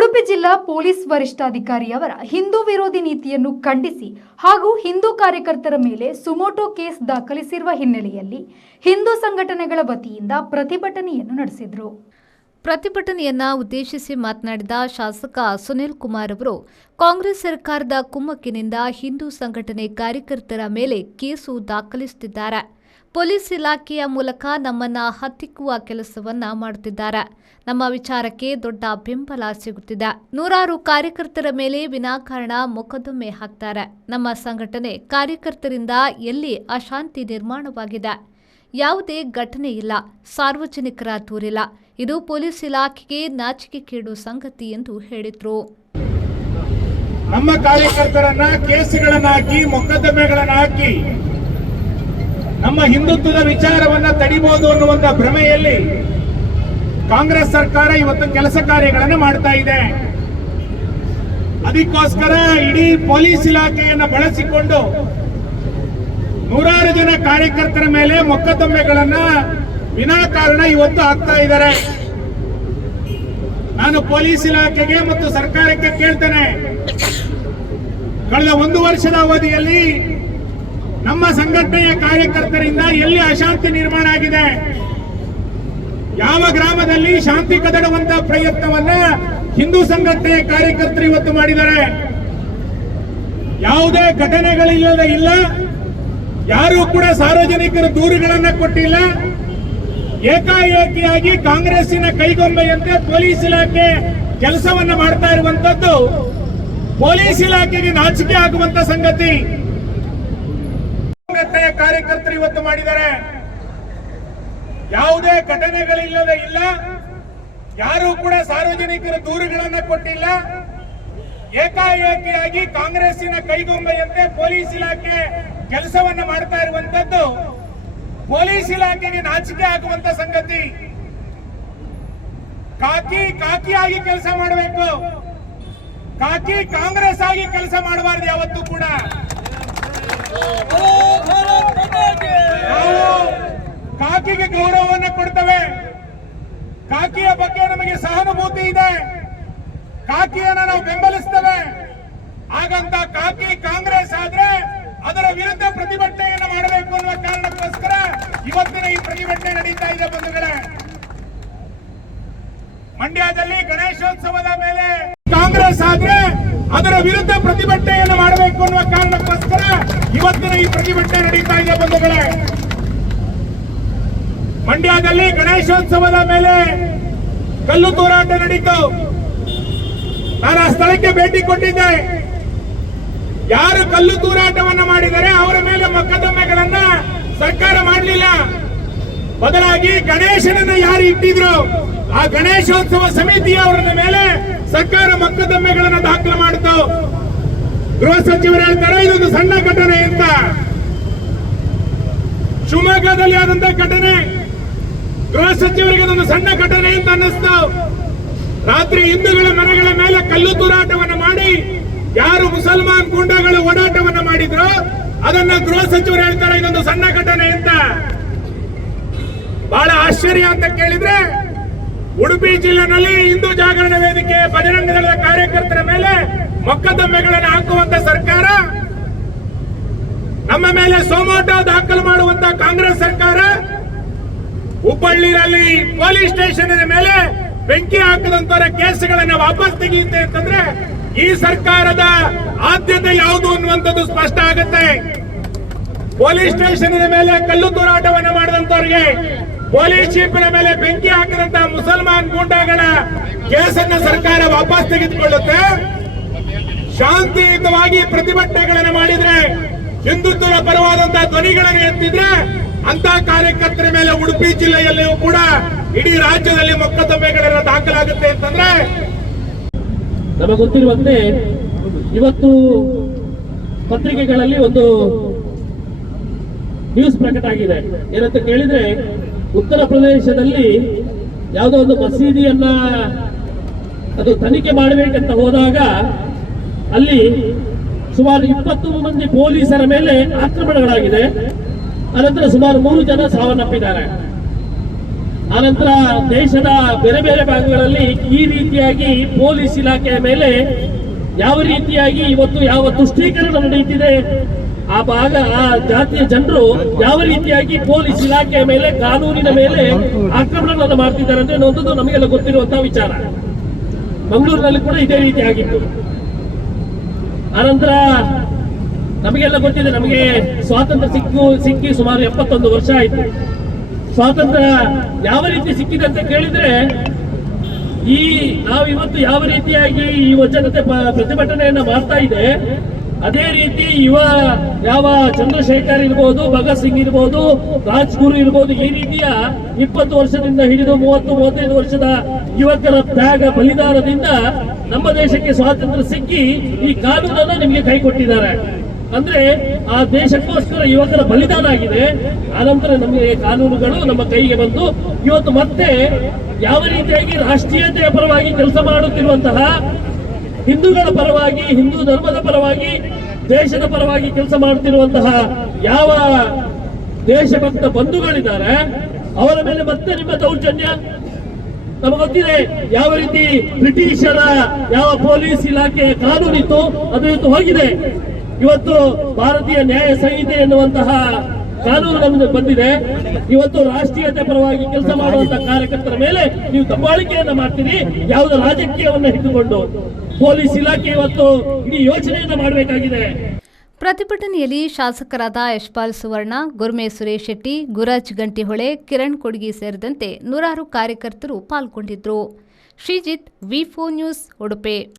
ಉಡುಪಿ ಜಿಲ್ಲಾ ಪೊಲೀಸ್ ವರಿಷ್ಠಾಧಿಕಾರಿಯವರ ಹಿಂದೂ ವಿರೋಧಿ ನೀತಿಯನ್ನು ಖಂಡಿಸಿ ಹಾಗೂ ಹಿಂದೂ ಕಾರ್ಯಕರ್ತರ ಮೇಲೆ ಸುಮೋಟೋ ಕೇಸ್ ದಾಖಲಿಸಿರುವ ಹಿನ್ನೆಲೆಯಲ್ಲಿ ಹಿಂದೂ ಸಂಘಟನೆಗಳ ವತಿಯಿಂದ ಪ್ರತಿಭಟನೆಯನ್ನು ನಡೆಸಿದರು. ಪ್ರತಿಭಟನೆಯನ್ನ ಉದ್ದೇಶಿಸಿ ಮಾತನಾಡಿದ ಶಾಸಕ ಸುನಿಲ್ ಕುಮಾರ್ ಅವರು, ಕಾಂಗ್ರೆಸ್ ಸರ್ಕಾರದ ಕುಮ್ಮಕ್ಕಿನಿಂದ ಹಿಂದೂ ಸಂಘಟನೆ ಕಾರ್ಯಕರ್ತರ ಮೇಲೆ ಕೇಸು ದಾಖಲಿಸುತ್ತಿದ್ದಾರೆ. ಪೊಲೀಸ್ ಇಲಾಖೆಯ ಮೂಲಕ ನಮ್ಮನ್ನ ಹತ್ತಿಕ್ಕುವ ಕೆಲಸವನ್ನ ಮಾಡುತ್ತಿದ್ದಾರೆ. ನಮ್ಮ ವಿಚಾರಕ್ಕೆ ದೊಡ್ಡ ಬೆಂಬಲ ಸಿಗುತ್ತಿದೆ. ನೂರಾರು ಕಾರ್ಯಕರ್ತರ ಮೇಲೆ ವಿನಾಕಾರಣ ಮೊಕದ್ದಮೆ ಹಾಕ್ತಾರೆ. ನಮ್ಮ ಸಂಘಟನೆ ಕಾರ್ಯಕರ್ತರಿಂದ ಎಲ್ಲಿ ಅಶಾಂತಿ ನಿರ್ಮಾಣವಾಗಿದೆ, ಯಾವುದೇ ಘಟನೆ ಇಲ್ಲ, ಸಾರ್ವಜನಿಕರ ದೂರಿಲ್ಲ. ಇದು ಪೊಲೀಸ್ ಇಲಾಖೆಗೆ ನಾಚಿಕೆಗೇಡು ಸಂಗತಿ ಎಂದು ಹೇಳಿದ್ರು. ನಮ್ಮ ಕಾರ್ಯಕರ್ತರನ್ನ ಕೇಸುಗಳನ್ನ ಹಾಕಿ ಮೊಕದ್ದಮೆಗಳನ್ನ ಹಾಕಿ ನಮ್ಮ ಹಿಂದುತ್ವದ ವಿಚಾರವನ್ನ ತಡಿಬಹುದು ಅನ್ನುವಂತ ಭ್ರಮೆಯಲ್ಲಿ ಕಾಂಗ್ರೆಸ್ ಸರ್ಕಾರ ಇವತ್ತು ಕೆಲಸ ಕಾರ್ಯಗಳನ್ನು ಮಾಡ್ತಾ ಇದೆ. ಅದಕ್ಕೋಸ್ಕರ ಇಡೀ ಪೊಲೀಸ್ ಇಲಾಖೆಯನ್ನು ಬಳಸಿಕೊಂಡು ನೂರಾರು ಜನ ಕಾರ್ಯಕರ್ತರ ಮೇಲೆ ಮೊಕದ್ದಮೆಗಳನ್ನ ವಿನಾಕಾರಣ ಇವತ್ತು ಹಾಕ್ತಾ ಇದ್ದಾರೆ. ನಾನು ಪೊಲೀಸ್ ಇಲಾಖೆಗೆ ಮತ್ತು ಸರ್ಕಾರಕ್ಕೆ ಕೇಳ್ತೇನೆ, ಕಳೆದ 1 ವರ್ಷದ ಅವಧಿಯಲ್ಲಿ ನಮ್ಮ ಸಂಘಟನೆಯ ಕಾರ್ಯಕರ್ತರಿಂದ ಎಲ್ಲಿ ಅಶಾಂತಿ ನಿರ್ಮಾಣ ಆಗಿದೆ, ಯಾವ ಗ್ರಾಮದಲ್ಲಿ ಶಾಂತಿ ಕದಡುವಂತ ಪ್ರಯತ್ನವನ್ನ ಹಿಂದೂ ಸಂಘಟನೆಯ ಕಾರ್ಯಕರ್ತರು ಇವತ್ತು ಮಾಡಿದ್ದಾರೆ. ಯಾವುದೇ ಘಟನೆಗಳಿಲ್ಲದೆ ಇಲ್ಲ, ಯಾರೂ ಕೂಡ ಸಾರ್ವಜನಿಕರು ದೂರುಗಳನ್ನ ಕೊಟ್ಟಿಲ್ಲ. ಏಕಾಏಕಿಯಾಗಿ ಕಾಂಗ್ರೆಸ್ಸಿನ ಕೈಗೊಂಬೆಯಂತೆ ಪೊಲೀಸ್ ಇಲಾಖೆ ಕೆಲಸವನ್ನ ಮಾಡ್ತಾ ಇರುವಂತದ್ದು ಪೊಲೀಸ್ ಇಲಾಖೆಗೆ ನಾಚಿಕೆ ಆಗುವಂತ ಸಂಗತಿ ಸಂಘಟನೆಯ ಕಾರ್ಯಕರ್ತರು ಇವತ್ತು ಮಾಡಿದ್ದಾರೆ. ಯಾವುದೇ ಘಟನೆಗಳಿಲ್ಲದೆ ಇಲ್ಲ, ಯಾರೂ ಕೂಡ ಸಾರ್ವಜನಿಕರ ದೂರುಗಳನ್ನ ಕೊಟ್ಟಿಲ್ಲ. ಏಕಾಏಕಿಯಾಗಿ ಕಾಂಗ್ರೆಸ್ಸಿನ ಕೈಗೊಂಬೆಯಂತೆ ಪೊಲೀಸ್ ಇಲಾಖೆ ಕೆಲಸವನ್ನ ಮಾಡ್ತಾ ಇರುವಂತದ್ದು ಪೊಲೀಸ್ ಇಲಾಖೆಗೆ ನಾಚಿಕೆ ಆಗುವಂತ ಸಂಗತಿ. ಕಾಕಿಯಾಗಿ ಕೆಲಸ ಮಾಡಬೇಕು, ಕಾಂಗ್ರೆಸ್ ಆಗಿ ಕೆಲಸ ಮಾಡಬಾರದು ಯಾವತ್ತೂ ಕೂಡ. ನಾವು ಕಾಕಿಗೆ ಗೌರವವನ್ನು ಕೊಡ್ತೇವೆ, ಕಾಕಿಯ ಬಗ್ಗೆ ನಮಗೆ ಸಹಾನುಭೂತಿ ಇದೆ, ಕಾಕಿಯನ್ನ ನಾವು ಬೆಂಬಲಿಸ್ತೇವೆ. ಹಾಗಂತ ಕಾಕಿ ಕಾಂಗ್ರೆಸ್ ಆದ್ರೆ ಅದರ ವಿರುದ್ಧ ಪ್ರತಿಭಟನೆಯನ್ನು ಮಾಡಬೇಕು ಅನ್ನುವ ಕಾರಣಕ್ಕೋಸ್ಕರ ಇವತ್ತಿನ ಈ ಪ್ರತಿಭಟನೆ ನಡೀತಾ ಇದೆ. ಬಂಧುಗಳೇ, ಮಂಡ್ಯದಲ್ಲಿ ಗಣೇಶೋತ್ಸವದ ಮೇಲೆ ಕಾಂಗ್ರೆಸ್ ಆದ್ರೆ ಅದರ ವಿರುದ್ಧ ಪ್ರತಿಭಟನೆಯನ್ನು ಮಾಡಬೇಕು ಅನ್ನುವ ಕಾರಣಕ್ಕೋಸ್ಕರ ಇವತ್ತಿನ ಈ ಪ್ರತಿಭಟನೆ ನಡೀತಾ ಇದೆ. ಬಂಧುಗಳೇ, ಮಂಡ್ಯದಲ್ಲಿ ಗಣೇಶೋತ್ಸವದ ಮೇಲೆ ಕಲ್ಲು ತೂರಾಟ ನಡೀತು. ನಾನು ಆ ಸ್ಥಳಕ್ಕೆ ಭೇಟಿ ಕೊಟ್ಟಿದ್ದೆ. ಯಾರು ಕಲ್ಲು ತೂರಾಟವನ್ನ ಮಾಡಿದರೆ ಅವರ ಮೇಲೆ ಮೊಕದ್ದಮೆಗಳನ್ನ ಸರ್ಕಾರ ಮಾಡಲಿಲ್ಲ. ಬದಲಾಗಿ ಗಣೇಶನನ್ನ ಯಾರು ಇಟ್ಟಿದ್ರು ಆ ಗಣೇಶೋತ್ಸವ ಸಮಿತಿಯವರ ಮೇಲೆ ಸರ್ಕಾರ ಮೊಕದ್ದಮೆಗಳನ್ನ ದಾಖಲು ಮಾಡಿತು. ಗೃಹ ಸಚಿವರು ಹೇಳ್ತಾರೆ ಇದೊಂದು ಸಣ್ಣ ಘಟನೆ ಅಂತ. ಶಿವಮೊಗ್ಗದಲ್ಲಿ ಆದಂತ ಘಟನೆ ಗೃಹ ಸಚಿವರಿಗೆ ಅದೊಂದು ಸಣ್ಣ ಘಟನೆ ಅಂತ ಅನ್ನಿಸ್ತು. ರಾತ್ರಿ ಹಿಂದೂಗಳ ಮನೆಗಳ ಮೇಲೆ ಕಲ್ಲು ತೂರಾಟವನ್ನು ಮಾಡಿ ಯಾರು ಮುಸಲ್ಮಾನ್ ಗೂಂಡಾಗಳು ಓಡಾಟವನ್ನ ಮಾಡಿದ್ರು ಅದನ್ನ ಗೃಹ ಸಚಿವರು ಹೇಳ್ತಾರೆ ಇದೊಂದು ಸಣ್ಣ ಘಟನೆ ಅಂತ. ಬಹಳ ಆಶ್ಚರ್ಯ ಅಂತ ಕೇಳಿದ್ರೆ, ಉಡುಪಿ ಜಿಲ್ಲೆನಲ್ಲಿ ಹಿಂದೂ ಜಾಗರಣ ವೇದಿಕೆ ಬಜರಂಗ ದಳದ ಕಾರ್ಯಕರ್ತರ ಮೇಲೆ ಮೊಕದ್ದಮೆಗಳನ್ನು ಹಾಕುವಂತ ಸರ್ಕಾರ, ನಮ್ಮ ಮೇಲೆ ಸೋಮೋಟೋ ದಾಖಲು ಮಾಡುವಂತ ಕಾಂಗ್ರೆಸ್ ಸರ್ಕಾರ, ಹುಬ್ಬಳ್ಳಿಯಲ್ಲಿ ಪೊಲೀಸ್ ಸ್ಟೇಷನ್ ಮೇಲೆ ಬೆಂಕಿ ಹಾಕದಂತರ ಕೇಸುಗಳನ್ನ ವಾಪಸ್ ತೆಗೆಯುತ್ತೆ ಅಂತಂದ್ರೆ ಈ ಸರ್ಕಾರದ ಆದ್ಯತೆ ಯಾವುದು ಅನ್ನುವಂಥದ್ದು ಸ್ಪಷ್ಟ ಆಗುತ್ತೆ. ಪೊಲೀಸ್ ಸ್ಟೇಷನ್ ಮೇಲೆ ಕಲ್ಲು ತೂರಾಟವನ್ನು ಮಾಡಿದಂತವರಿಗೆ, ಪೊಲೀಸ್ ಜೀಪಿನ ಮೇಲೆ ಬೆಂಕಿ ಹಾಕಿದಂತ ಮುಸಲ್ಮಾನ್ ಗೂಂಡಾಗಳ ಕೇಸನ್ನ ಸರ್ಕಾರ ವಾಪಸ್ ತೆಗೆದುಕೊಳ್ಳುತ್ತೆ. ಶಾಂತಿಯುತವಾಗಿ ಪ್ರತಿಭಟನೆಗಳನ್ನು ಮಾಡಿದ್ರೆ, ಹಿಂದುತ್ವದ ಪರವಾದಂತಹ ಧ್ವನಿಗಳನ್ನು ಎತ್ತಿದ್ರೆ ಅಂತ ಕಾರ್ಯಕರ್ತರ ಮೇಲೆ ಉಡುಪಿ ಜಿಲ್ಲೆಯಲ್ಲಿಯೂ ಕೂಡ ಇಡೀ ರಾಜ್ಯದಲ್ಲಿ ಮೊಕದ್ದಮೆಗಳೆಲ್ಲ ದಾಖಲಾಗುತ್ತೆ ಅಂತಂದ್ರೆ, ನಮಗೆ ಗೊತ್ತಿರುವಂತೆ ಇವತ್ತು ಪತ್ರಿಕೆಗಳಲ್ಲಿ ಒಂದು ನ್ಯೂಸ್ ಪ್ರಕಟ ಆಗಿದೆ. ಏನಂತ ಕೇಳಿದ್ರೆ, ಉತ್ತರ ಪ್ರದೇಶದಲ್ಲಿ ಯಾವುದೋ ಒಂದು ಮಸೀದಿಯನ್ನ ಅದು ತನಿಖೆ ಮಾಡಬೇಕಂತ ಹೋದಾಗ ಅಲ್ಲಿ ಸುಮಾರು 20 ಮಂದಿ ಪೊಲೀಸರ ಮೇಲೆ ಆಕ್ರಮಣಗಳಾಗಿದೆ. ಅನಂತರ ಸುಮಾರು 3 ಜನ ಸಾವನ್ನಪ್ಪಿದ್ದಾರೆ. ಆನಂತರ ದೇಶದ ಬೇರೆ ಬೇರೆ ಭಾಗಗಳಲ್ಲಿ ಈ ರೀತಿಯಾಗಿ ಪೊಲೀಸ್ ಇಲಾಖೆಯ ಮೇಲೆ ಯಾವ ರೀತಿಯಾಗಿ ಇವತ್ತು ಯಾವ ತುಷ್ಟೀಕರಣ ನಡೆಯುತ್ತಿದೆ, ಆ ಜಾತಿಯ ಜನರು ಯಾವ ರೀತಿಯಾಗಿ ಪೊಲೀಸ್ ಇಲಾಖೆಯ ಮೇಲೆ, ಕಾನೂನಿನ ಮೇಲೆ ಆಕ್ರಮಣಗಳನ್ನು ಮಾಡ್ತಿದ್ದಾರೆ ಅಂದ್ರೆ ಅನ್ನೋದು ನಮಗೆಲ್ಲ ಗೊತ್ತಿರುವಂತಹ ವಿಚಾರ. ಮಂಗಳೂರಿನಲ್ಲಿ ಕೂಡ ಇದೇ ರೀತಿ ಆಗಿತ್ತು. ಆನಂತರ ನಮಗೆಲ್ಲ ಗೊತ್ತಿದೆ, ನಮಗೆ ಸ್ವಾತಂತ್ರ್ಯ ಸಿಕ್ಕಿ ಸುಮಾರು 71 ವರ್ಷ ಆಯಿತು. ಸ್ವಾತಂತ್ರ್ಯ ಯಾವ ರೀತಿ ಸಿಕ್ಕಿದೆ ಅಂತ ಕೇಳಿದ್ರೆ, ನಾವಿವತ್ತು ಯಾವ ರೀತಿಯಾಗಿ ಈ ಜನತೆ ಪ್ರತಿಭಟನೆಯನ್ನ ಮಾಡ್ತಾ ಇದೆ, ಅದೇ ರೀತಿ ಯಾವ ಚಂದ್ರಶೇಖರ್ ಇರ್ಬೋದು, ಭಗತ್ ಸಿಂಗ್ ಇರ್ಬೋದು, ರಾಜ್ಗುರು ಇರ್ಬೋದು, ಈ ರೀತಿಯ 20 ವರ್ಷದಿಂದ ಹಿಡಿದು 30-35 ವರ್ಷದ ಯುವಕರ ತ್ಯಾಗ ಬಲಿದಾನದಿಂದ ನಮ್ಮ ದೇಶಕ್ಕೆ ಸ್ವಾತಂತ್ರ್ಯ ಸಿಕ್ಕಿ ಈ ಕಾನೂನನ್ನು ನಿಮಗೆ ಕೈ ಕೊಟ್ಟಿದ್ದಾರೆ. ಅಂದ್ರೆ ಆ ದೇಶಕ್ಕೋಸ್ಕರ ಯುವಕರ ಬಲಿದಾನ ಆಗಿದೆ. ಆನಂತರ ನಮಗೆ ಕಾನೂನುಗಳು ನಮ್ಮ ಕೈಗೆ ಬಂದು ಇವತ್ತು ಮತ್ತೆ ಯಾವ ರೀತಿಯಾಗಿ ರಾಷ್ಟ್ರೀಯತೆಯ ಪರವಾಗಿ ಕೆಲಸ ಮಾಡುತ್ತಿರುವಂತಹ, ಹಿಂದೂಗಳ ಪರವಾಗಿ, ಹಿಂದೂ ಧರ್ಮದ ಪರವಾಗಿ, ದೇಶದ ಪರವಾಗಿ ಕೆಲಸ ಮಾಡುತ್ತಿರುವಂತಹ ಯಾವ ದೇಶಭಕ್ತ ಬಂಧುಗಳಿದ್ದಾರೆ ಅವರ ಮೇಲೆ ಮತ್ತೆ ನಿಮ್ಮ ದೌರ್ಜನ್ಯ. ನಮಗೆ ಗೊತ್ತಿದೆ ಯಾವ ರೀತಿ ಬ್ರಿಟಿಷರ ಯಾವ ಪೊಲೀಸ್ ಇಲಾಖೆಯ ಕಾನೂನಿತ್ತು ಅದು ಇವತ್ತು ಹೋಗಿದೆ. ಇವತ್ತು ಭಾರತೀಯ ನ್ಯಾಯ ಸಂಹಿತೆ ಎನ್ನುವಂತಹ ಕಾನೂನು ನಮಗೆ ಬಂದಿದೆ. ಇವತ್ತು ರಾಷ್ಟ್ರೀಯತೆ ಪರವಾಗಿ ಕೆಲಸ ಮಾಡುವಂತಹ ಕಾರ್ಯಕರ್ತರ ಮೇಲೆ ನೀವು ದಬ್ಬಾಳಿಕೆಯನ್ನ ಮಾಡ್ತೀರಿ, ಯಾವುದೋ ರಾಜಕೀಯವನ್ನ ಇಟ್ಟುಕೊಂಡು. ಪೊಲೀಸ್ ಇಲಾಖೆ ಇವತ್ತು ಇಡೀ ಯೋಚನೆಯನ್ನ ಮಾಡಬೇಕಾಗಿದೆ. ಪ್ರತಿಭಟನೆಯಲ್ಲಿ ಶಾಸಕರಾದ ಯಶ್ಪಾಲ್ ಸುವರ್ಣ, ಗುರ್ಮೆ ಸುರೇಶ್ ಶೆಟ್ಟಿ, ಗುರಾಜ್ ಗಂಟಿಹೊಳೆ, ಕಿರಣ್ ಕೊಡ್ಗಿ ಸೇರಿದಂತೆ ನೂರಾರು ಕಾರ್ಯಕರ್ತರು ಪಾಲ್ಗೊಂಡಿದ್ದರು. ಶ್ರೀಜಿತ್, ವಿ4 ನ್ಯೂಸ್, ಉಡುಪಿ.